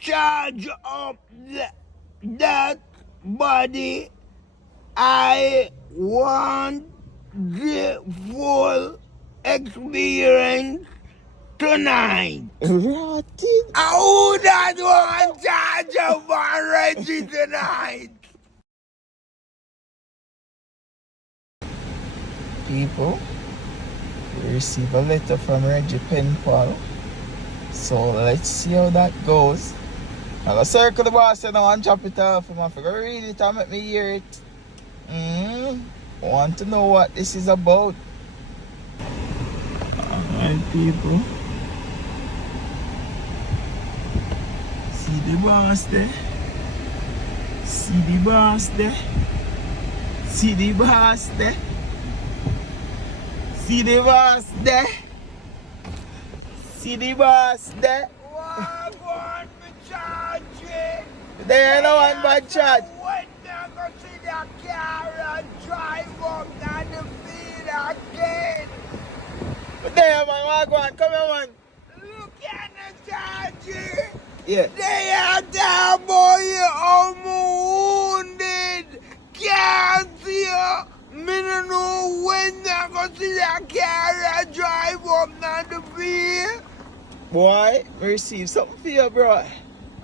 charge up that body. I want the full experience tonight. Rotted. Who that one charge up for Reggie tonight? People, we receive a letter from Reggie Pen Pal. So let's see how that goes. I'm gonna circle the boss now and chop it off. I'm gonna read it and make me hear it. Want to know what this is about. Alright, people. See the boss there. See the boss there. See the boss there. See the boss there. See the boss there. What want me charge it? There no one but charge. When I go see the car and drive up down the field again. But there man, walk on, come here man. Look at the charge. Yeah. They are there, boy, I'm wounded. Can't see you. Me don't know when I go see the car and drive up down the field. Boy, we received something for you, bro.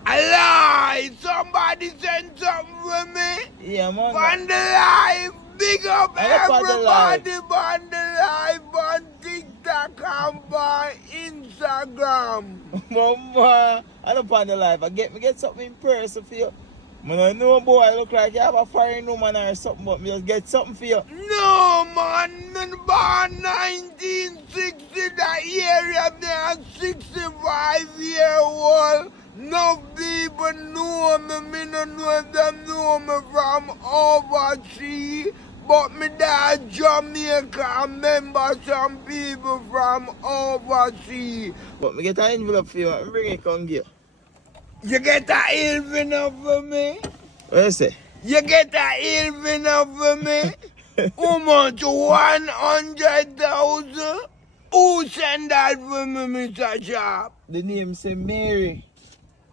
A lie! Somebody sent something for me. Yeah, man. On the live, big up everybody the on the live on TikTok and on Instagram. Mama, I don't on the life. I get something in person for you. Man, I know boy, I look like you have a foreign woman or something, but me just get something for you. No man, me born 1960 that area, me a 65-year-old. No people know me don't know if them know me from overseas. But me dad Jamaica remember some people from overseas. But me get an envelope for you, and bring it come give. You get a envelope for me? What you say? You get a envelope for me? How much? 100,000? Who send that for me, Mr. Sharp? The name say Mary.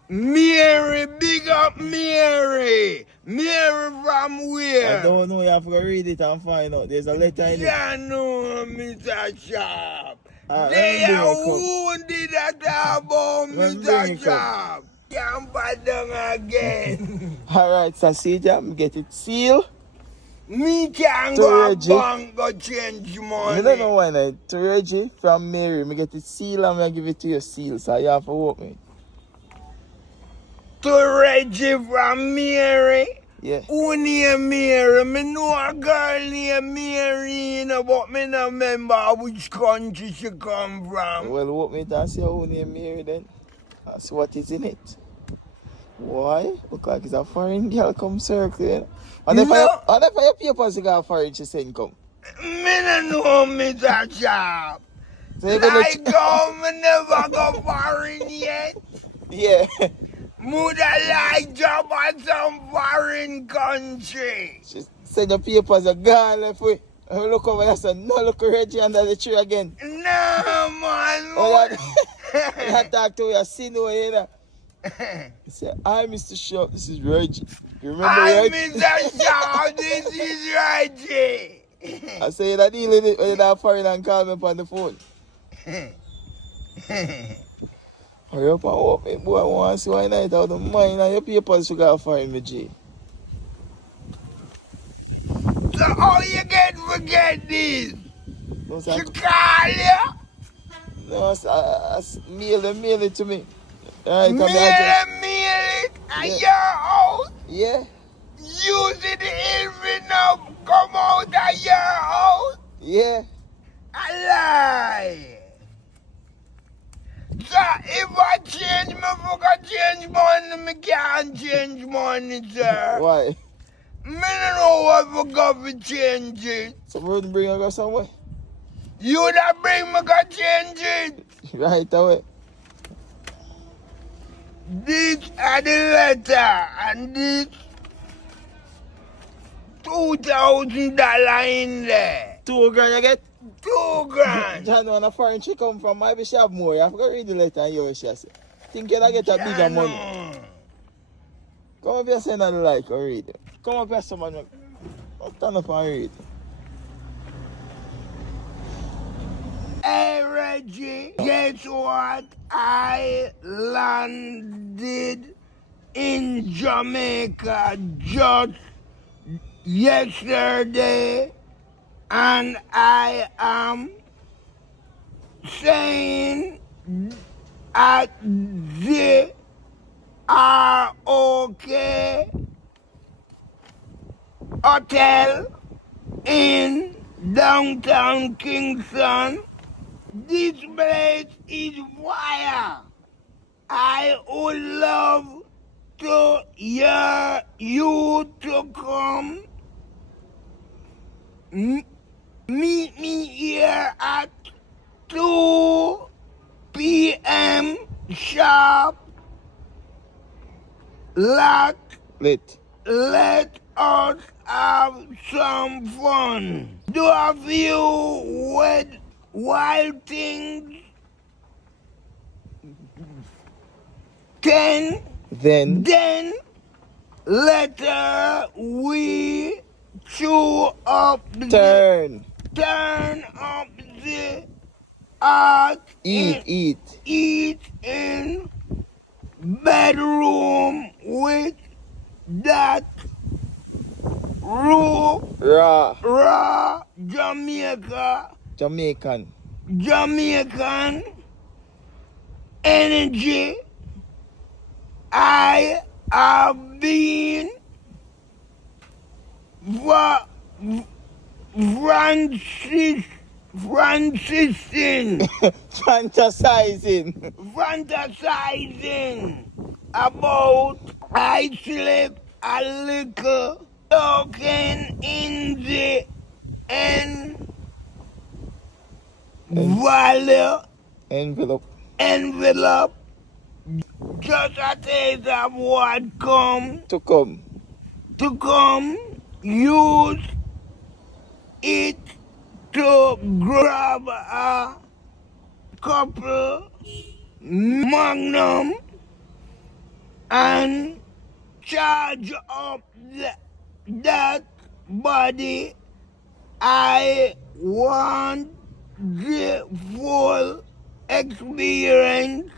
Mary, big up Mary. Mary from where? I don't know, you have to go read it and find out. There's a letter in it. Yeah, no, Mr. Sharp. When They bring are it come? wounded at about When bring Mr. it Sharp. Can't back down again. Alright, so see them, get it sealed. Me can To go Reggie. bank go change I money. don't know why now. To Reggie from Mary, me get it sealed and I give it to you sealed, so you have to work me. To Reggie from Mary. Yeah. Who name Mary? Me know a girl named Mary, you know, but me not remember which country she come from. Well, work me and see how name Mary then. And see what is in it. Why? Look like it's a foreign girl come circling. And if No. I your papers you got a foreign she send come. Me don't know Mr. Sharp. So you gonna Like how me never go foreign yet. yeah. Muda like job at some foreign country. She send your papers are gone left way. And we look over there say no look Reggie under the tree again. No man. Oh that talk to you see no you know. He said, hi Mr. Shop, this is Reggie. You remember Hi Reggie? Mr. Shaw, this is Reggie. I say you're dealing it when you're not foreign and call me up on the phone. Hurry up and walk me, boy. I want to see why night out of mine and your papers you got foreign me, G. So how you get forget this? No, She sir. call you? No, mail it to me. Alright, Mail come here. it at Yeah. your house? Yeah, Use it envelope come out at your house? yeah. A lie. So if I change me for change money, me can't change money, sir. Why? Me don't know what for go for change it. So we wouldn't bring her go somewhere? You that bring me go change it. Right away. This are the letter and this $2,000 in there. 2 grand you get? 2 grand. John, when a foreign she come from, maybe she have more. You have to go read the letter and hear what she say. think you'll get a bigger money. Jano. Come up here, send a like or read it. Come up here, someone. Turn up and read. Hey Reggie, guess what? I landed in Jamaica just yesterday, and I am staying at the ROK Hotel in downtown Kingston. This place is fire. I would love to hear you to come meet me here at 2 p.m. sharp. Let us have some fun. Do a few wild things. Then later we chew up Turn up the art. Eat In bedroom with that raw Jamaican energy. I have been fantasizing about I slept a little talking in the envelope. Just a taste of what to come. Use it to grab a couple Magnum and charge up that body. I want the full experience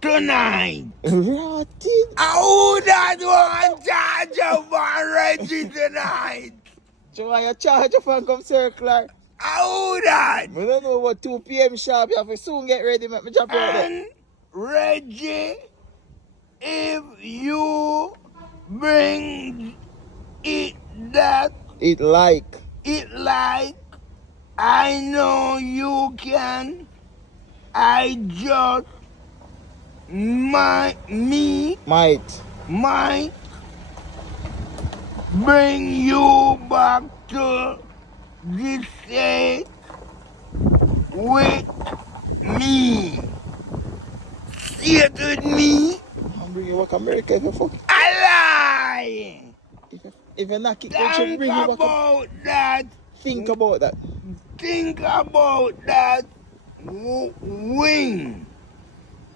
tonight. Rotted. Who that one charge up for Reggie tonight? So why you charge up and come circular? Who that? I don't know what 2 p.m. sharp. You have to soon get ready. Make me drop you out there. And Reggie, if you bring it like I know you can. I just might bring you back to the state with me. See it with me. I'm bringing you back America if you fuck. I lie. If you knock it, Think bring you back. about that. Think about that. Think about that. Wine.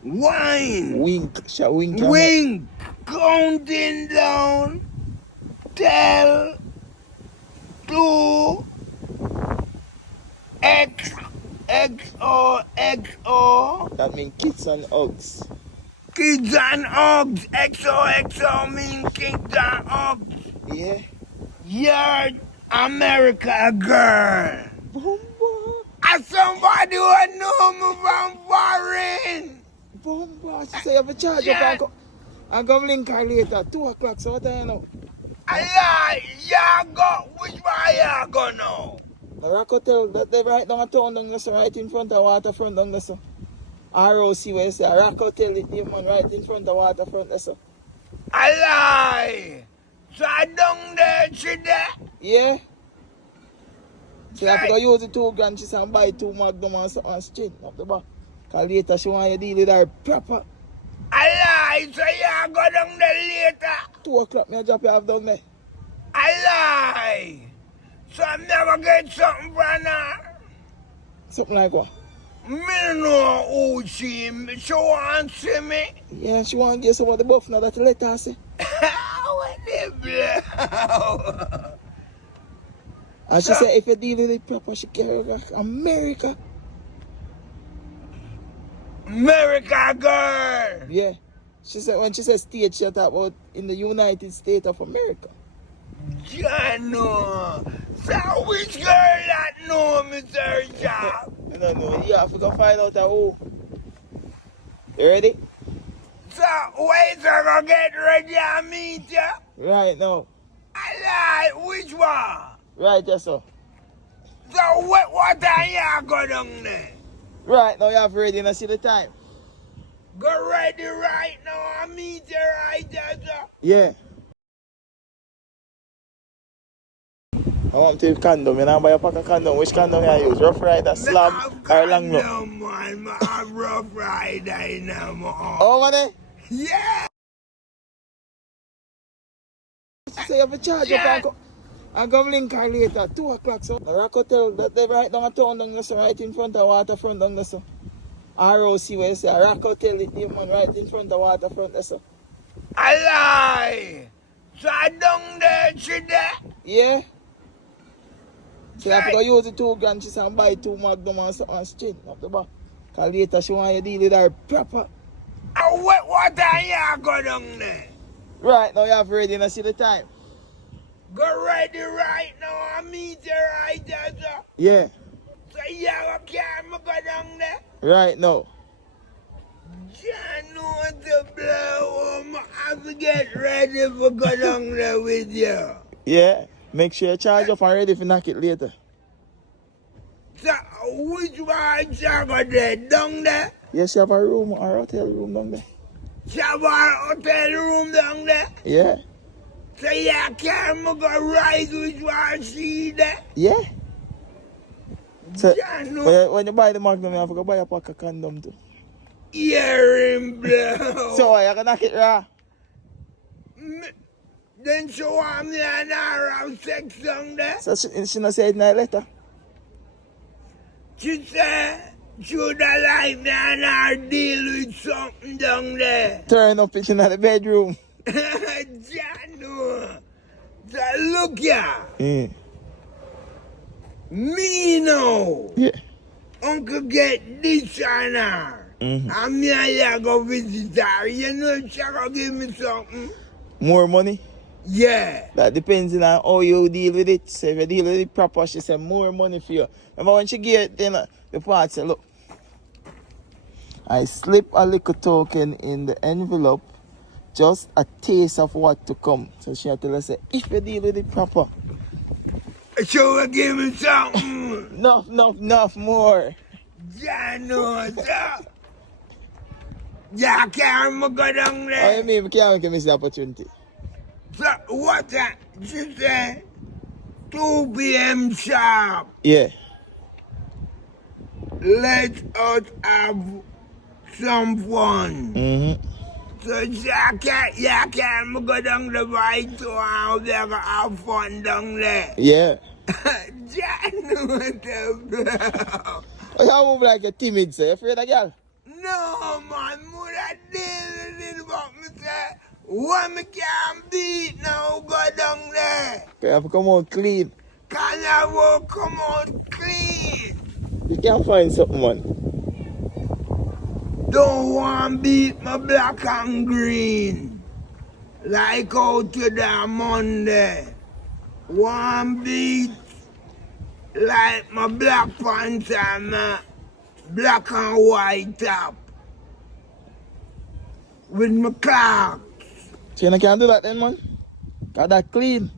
Wink. Counting down. Tell 2 XOXO. That means kids and hugs. Kids and hugs. XOXO mean kids and hugs. Yeah. You're America girl. Bomba. And somebody who know me from foreign. Bomba. She say you have a charge up and come link her later. 2 o'clock. So what do you know? Which way you go now? The Rock Hotel, that they right down a town down there, so right in front of waterfront down there, so. ROC where you say, Rock Hotel, the man right in front of waterfront there, so. So I down there, she there? Yeah. So you have to go use the 2 grand, she say, and buy 2 Magnum and something and straight up the back. Because later she want you deal with her proper. So you go down there later? 2 o'clock, me drop you off down there. So I never get something from her? Something like what? Me no know who she want to see me. Yeah, she want to get some of the buff now that let her say. What the blow? And she said if you deal with it proper, she carry you back America. America girl. Yeah. She said when she said state, she talk about in the United States of America. Jano. So which girl that know me, sir, job? I don't know. You have to go find out who. You ready? So wait till I get ready and meet you. Right now. I like which one? Right, yes, sir. So what are you going on there? Right now, you have ready and see the time. Go ready right now and meet you right there, sir. Yeah. I want to take condom. You know, buy a pack of condom. Which condom you use? Rough Rider, Slab, or Long Look? No, man. I'm Rough Rider in them. Oh, man. Yeah. So you have a charge up and come link her later, 2 o'clock. So the Rock Hotel, that they right down a town down there, so right in front of waterfront down there. So ROC where you say Rock Hotel, it even right in front of waterfront there. So I lie. So I down there, she there? yeah. So you have to go use the 2 grand, she said, buy 2 Magnum and something and straight up the back. Because later she want you deal with her proper. What are you going on there? Right now you have ready and see the time. Go ready right now and meet you right there, sir. Yeah. So you have a camera go down there? Right now. You know the blow. I have to get ready for go down there with you. Yeah. Make sure you charge up and ready for knock it later. So which one you go there? Down there? Yes, you have a room or hotel room down there. You have a hotel room down there? Yeah. So you can't go right which one see there? Yeah. So You know. when you buy the Magnum, you have to go buy a pack of condom too. Hearing blow. So you can knock it raw. Then she want me and her have sex down there? So she not say it in her letter. She said she would like me and her deal with something down there. Turn up it in the bedroom. Jano. So look here. Yeah. Me know. Yeah. Uncle get this on her. And me and you go visit her. You know she gonna give me something? More money? Yeah. That depends on how you deal with it. So if you deal with it proper, she said more money for you. Remember when she gave it, then the part said, look, I slip a little token in the envelope, just a taste of what to come. So she had to tell us, if you deal with it proper. She will give me something. Enough more. Yeah, no, sir. Yeah, can't go down there. Oh, you mean we can't miss the opportunity? So, what she said? 2 p.m. sharp. Yeah. Let us have some fun. So, you can't go down the right so how they gonna have fun down there. Yeah. Yeah, no, the Oh, you move like a timid, so you afraid of girl? no, man, mother did about me say, what me can't beat now, go down there. You have to come out clean. Can I will come out clean? You can't find something, man. Don't want beat my black and green. Like out to the Monday. Want beat like my black pants and my black and white top. With my clocks. So you can't do that then, man? Got that clean.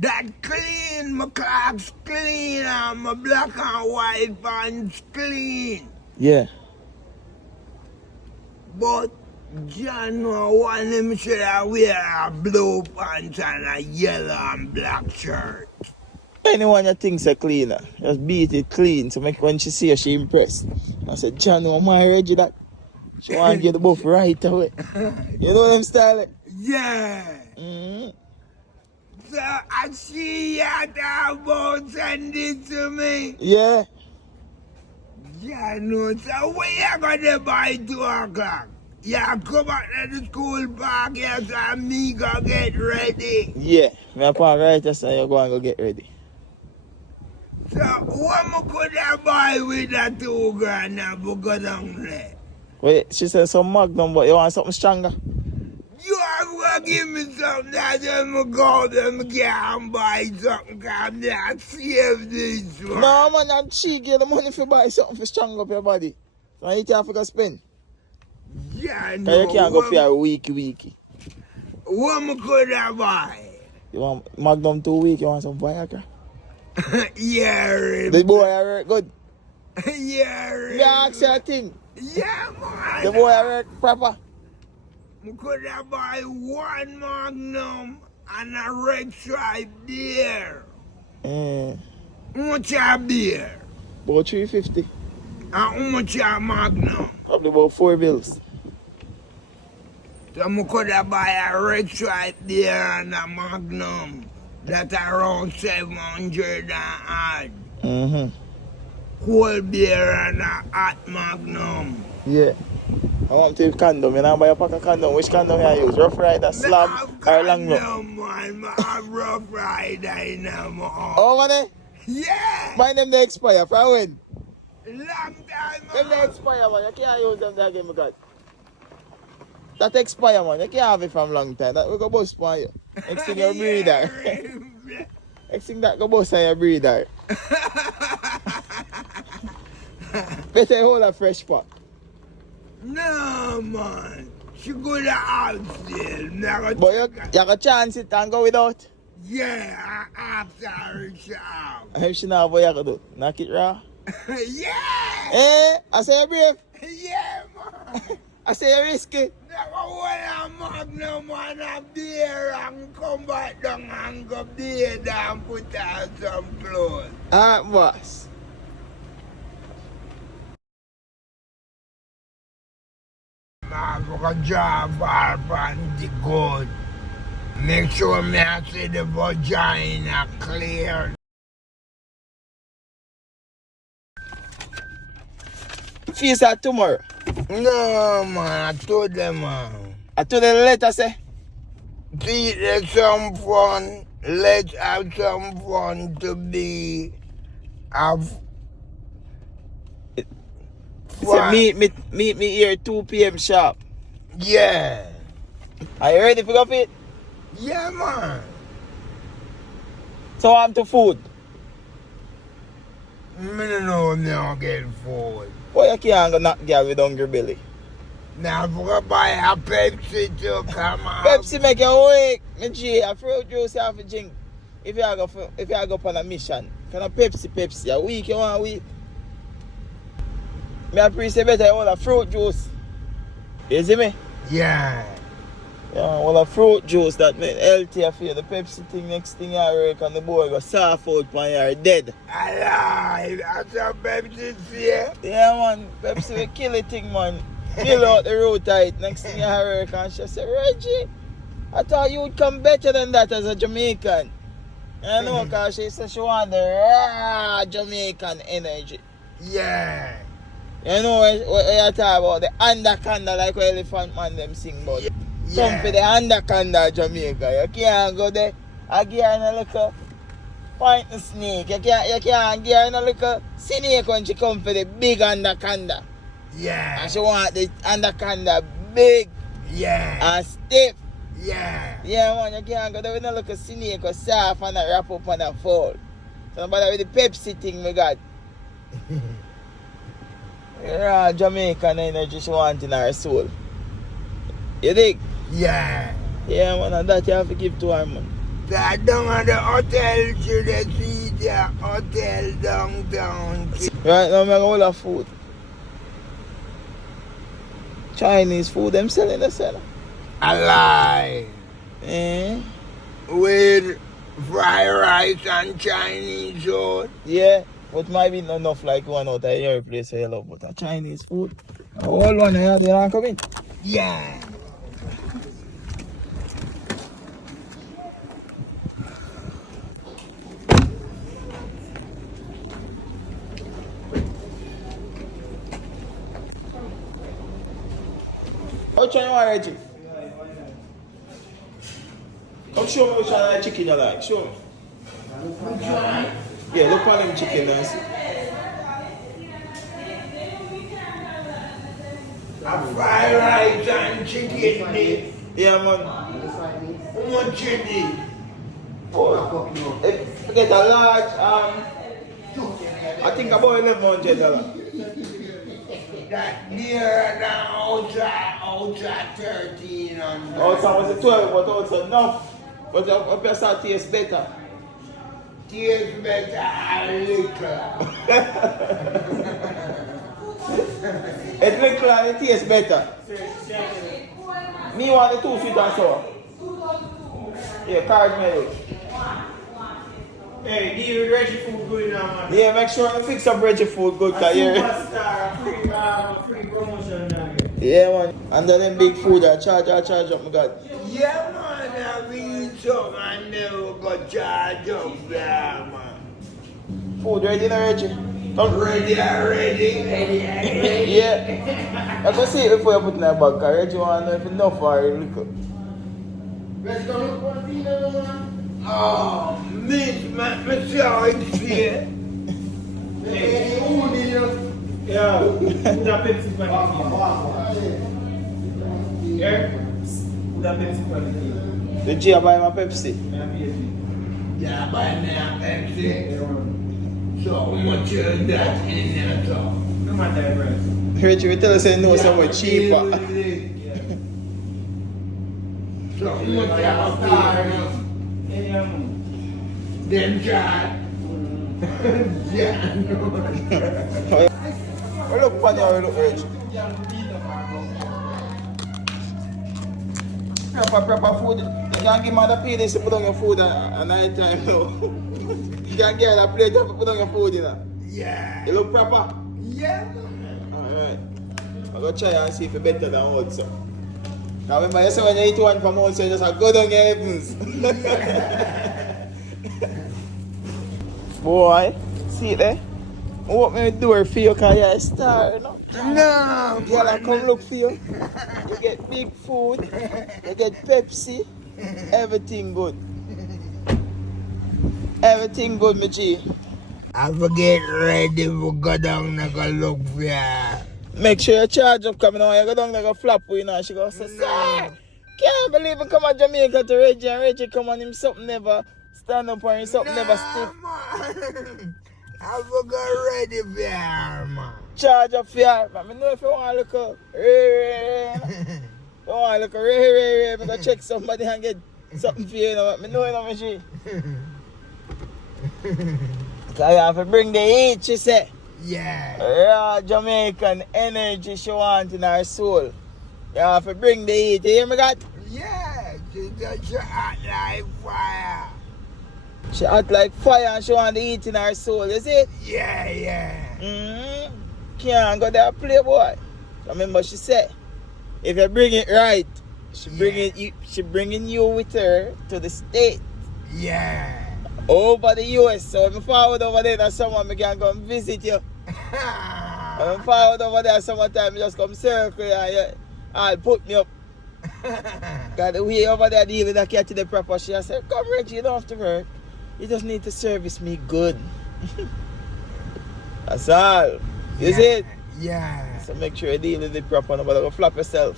That clean, my clocks clean and my black and white pants clean. Yeah. But John, one of them should I wear a blue pants and a yellow and black shirt. Anyone you thinks a cleaner, just beat it clean so make when she see her, she impressed. I said, John, my Reggie that. She want to get the buff right away. You know them style? Yeah. So I see you about send it to me. Yeah. Yeah, no, so where you gonna by 2 o'clock? Yeah, come back to the school park, yes, and me go get ready. Yeah, me park right just so you go and go get ready. So, what am I gonna buy with that 2 grand now for go down there? Wait, she said some Magnum, but you want something stronger? You are gonna give me something that I'm go them can buy something, can not save this one. No, man, I'm cheap. Get the money for buy something for strong up your body. So you can't forget spend. Yeah, Cause no. you can't go for a weeky. What am I gonna buy? You want Magnum 2 week, you want some Viagra? Yeah, The boy I work good. yeah, Me ask you a thing. yeah, man. The boy I work proper. I could have buy 1 Magnum and a red stripe beer. Mm. How much a beer? About 350. And how much a Magnum? Probably about 4 bills. So I could have buy a red stripe beer and a Magnum. That's around 700 and odd. Mm-hmm. Cold beer and a hot Magnum. Yeah. I want to use condom. You know, buy a pack of condom. Which condom you use? Rough Rider, Slab, or Long Run? Man, I have Rough Rider in them. Oh, money? Yeah! Mine them they expire. For when? Long time, Them they man. expire, man. You can't use them again, my God. That expire, man. You can't have it from long time. That will go bust for you. Next thing you breather. Next thing that go bust on your breather. Better hold a fresh pack. No, man. She go to house still. Never But you got a chance it and go without. Yeah, after she out. If she not what you can do. Knock it raw. Yeah! Eh? I say you brave. Yeah, man. I say you risky. Never want a Magnum and a beer and come back down and go bed and put on some clothes. Alright, boss. I forgot to job on the good. Make sure me I see the vagina clear. Feast that tomorrow. No, man, I told them, man. I told the letter say. See, there's some fun. Let's have some fun to be. Have Say meet me here 2 p.m. sharp. Yeah. Are you ready for go fit? Yeah, man. So I'm to food. Me no know me don't get food. Why you can't go knock girl with hungry belly? Now I forgot buy a Pepsi to come out. Pepsi make you weak. Me G, a fruit juice you have to drink. If you go on a mission. Kind of Pepsi. A week you want a week. Me appreciate better all a fruit juice. You see me? Yeah. Yeah, all a fruit juice that make healthier for you. The Pepsi thing next thing you work and the boy go soft out when you're dead. Alive. That's a Pepsi here. Yeah man, Pepsi will kill the thing man. Kill out the road tight. Next thing you work and she say, Reggie, I thought you would come better than that as a Jamaican. I know because she said she want the raw Jamaican energy. Yeah. You know what you talk about the anaconda like what Elephant Man them sing about. Yeah. Come for the anaconda of Jamaica. You can't go there and get in a little pointing snake. You can't get in a little snake when she come for the big anaconda. Yeah. And she want the anaconda big Yeah. and stiff. Yeah. Yeah man, you can't go there with a little snake or soft and a wrap up and a fold. So nobody with the Pepsi thing we got. Yeah, Jamaican energy she want in her soul. You dig? Yeah. Yeah man, and that you have to give to her man. So I down at the hotel to the see the hotel downtown. Right now, I'm going to have food. Chinese food, them selling the seller. Alive. Eh? With fried rice and Chinese food. Yeah, but might be not enough like one out of your place where you love, but a Chinese food. A whole one here, they don't come in. Yeah. which one you want, Reggie? Come show me which one of the chicken you like. Show me. Which one? Yeah, look on them chicken and see. A fried rice and chicken dip. Yeah, man. How much you need? Oh, if you get a large, I think about $1,100. That nearer than outside 1,300. Outside was a 12, but also enough. But up your side tastes better. Tastes better a little. It's little and it tastes better. Me want the 2 sweet and sour. Yeah, card milk. Hey, give Reggie food good now, man. Yeah, make sure you fix up Reggie food good, cause you're... Superstar, free promotion now. Yeah, man. Under them big food, I charge up, my God. Yeah, man, I mean something I never got charged up there, man. Food ready now, Reggie? Come. Ready. Yeah. I can see it before you put in that bag, cause Reggie want to know if enough or a little. Reggie, come look for the peanut, man. Oh, miss, man, me see how it's here. Hey, yeah, put that Pepsi for the team. Yeah? Put that Pepsi for the team. The G buy my Pepsi. Yeah, buy me a Pepsi. So how much is that in there, so? No matter the price. Reggie, we tell us you know somewhere cheaper. So how much I start? Then John. Yeah, We look funny how we look, Reggie. Proper food. You can't give me the penis to put on your food at night time, no. You can't get a plate to put on your food, you know. Yeah. You look proper? Yeah. Alright. I'm going to try and see if you're better than Hudson. Now remember, you say when you eat one from Hudson, you just go down your heavens. Boy, see it there? What me do it for you because you're a star, you know? No. Gyal, I come look for you. You get big food, you get Pepsi, everything good. Everything good, my G. I forget ready for go down and go look for ya. Make sure you charge up coming on. You go down like a flap, you know. She goes, sir, can't believe he come to Jamaica to Reggie and Reggie come on him something never stand up or him something never stick. Man. I forgot ready for ya, man. Charge up for you. But I know if you want to look up, you want to look up, I'm going to check somebody and get something for you, you know. I know, you know, my G. Because you have to bring the heat, she said. Yeah. Raw Jamaican energy she wants in her soul. You have to bring the heat. You hear me, God? Yeah. She hot like fire. She hot like fire and she want the heat in her soul, you see it? Yeah. Mm-hmm. Can't go there play, boy. Remember she said, if you bring it right, she bringing you with her to the States. Yeah. Over the US. So if I forward over there, that's someone I can come visit you. If I forward over there summertime, you just come circle you and I'll put me up. Because the way over there dealing with the cat to the proper, she said, come Reggie, you don't have to work. You just need to service me good. That's all. You see it? Yeah. So make sure you deal with it proper. Nobody go flap yourself.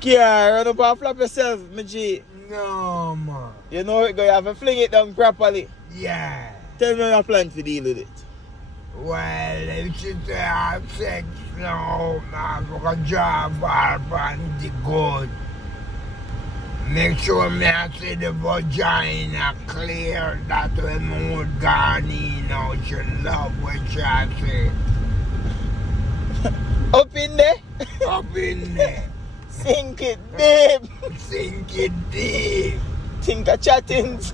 Gyal, run up and flap yourself, my G. No, man. You know it, you have to fling it down properly. Yeah. Tell me how you plan to deal with it. Well, if she say I have sex now, I'm going to job and the good. Make sure me I see the vagina clear. That way my would gone in out. She love what she say. Up in there? Up in there. Sink it deep. Sink it deep. Think of chattings.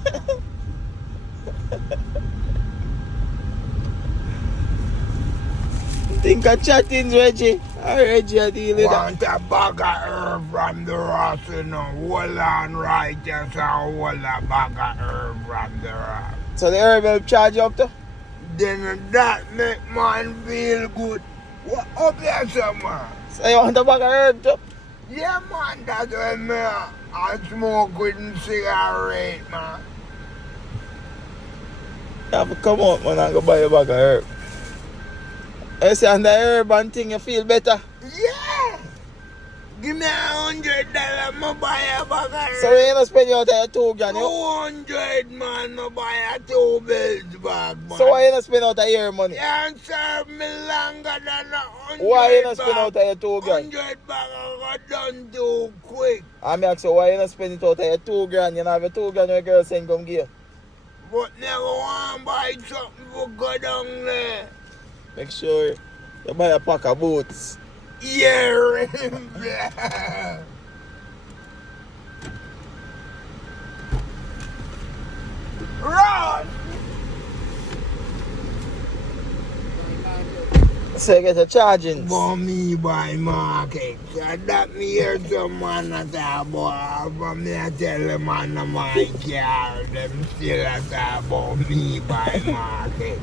Think of chattings, Reggie. Reggie, I deal with that. Want a bag of herb from the Ross, you know. Hold on right, just hold a bag of herb from the Ross. So the herb will charge you up to? Then that make man feel good. What up there, someone? So you want a bag of herb too? Yeah, man, that's when I smoke with cigarette, man. You have to come out, man, and go buy a bag of herb. You see, on the herb and thing, you feel better. Yeah! Give me $100, I'ma buy a bag of herb. So you don't spend out your 2 grand, you? 200, man, I'ma buy a 2 bills bag, man. So why you don't spend out of your money? You can't serve me longer than 100 Why you don't spend bag. out of your 2 grand? 100 bag I got done too quick. I mean, so why you don't spend it out of your 2 grand? You don't have your 2 grand your girl saying come give. But never want to buy something for go down there. Make sure you buy a pack of boots. Yeah, Run! So you get your charging. For me by market. So that me hear some man at about, but me I tell them man of my car, them still at about me by market.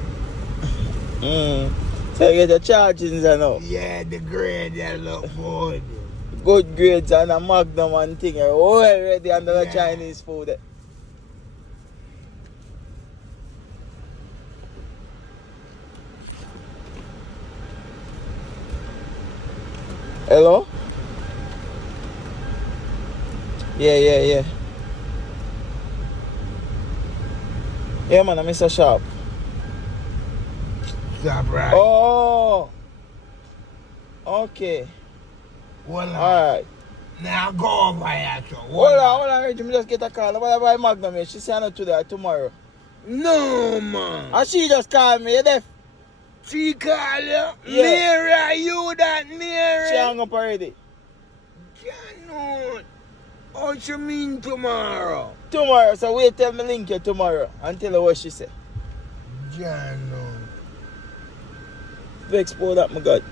So you get your chargings and all. Yeah, the grade they look good. Good grades and a Magnum and thing. You're all ready under the Yeah. Chinese food. Hello? Yeah. Yeah, man, I'm Mr. Sharp. Surprise. Oh! Okay. Hold on. Alright. Now go over here, so. Hold on, Reggie. Me just get a call. I'm going to buy Magnum here. She said not today or tomorrow. No, man. And she just called me. You deaf? She call you? Yeah. Nearer, you that nearer? She hung up already. Cannot. What you mean tomorrow? Tomorrow. So wait till me link you tomorrow and tell her what she said. Jano. Vex for that, my God.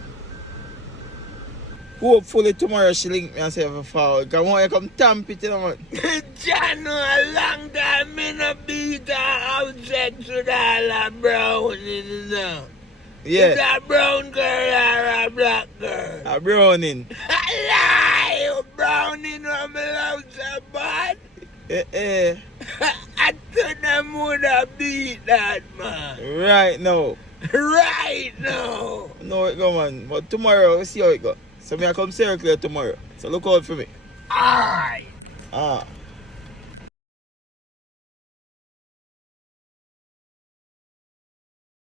Hopefully tomorrow she link me and say for forward. Because I want you to come tamp it, you know, man. Jano, a long time me no beat her have sex with all a brown, you know. Is Yeah. that brown girl or a black girl? A browning. Lie! You browning when me love so bad? I thought them would have beat that man. Right now. Right now. No, it go, man. But tomorrow, we'll see how it go. So me I come circle you tomorrow. So look out for me. Alright. Ah.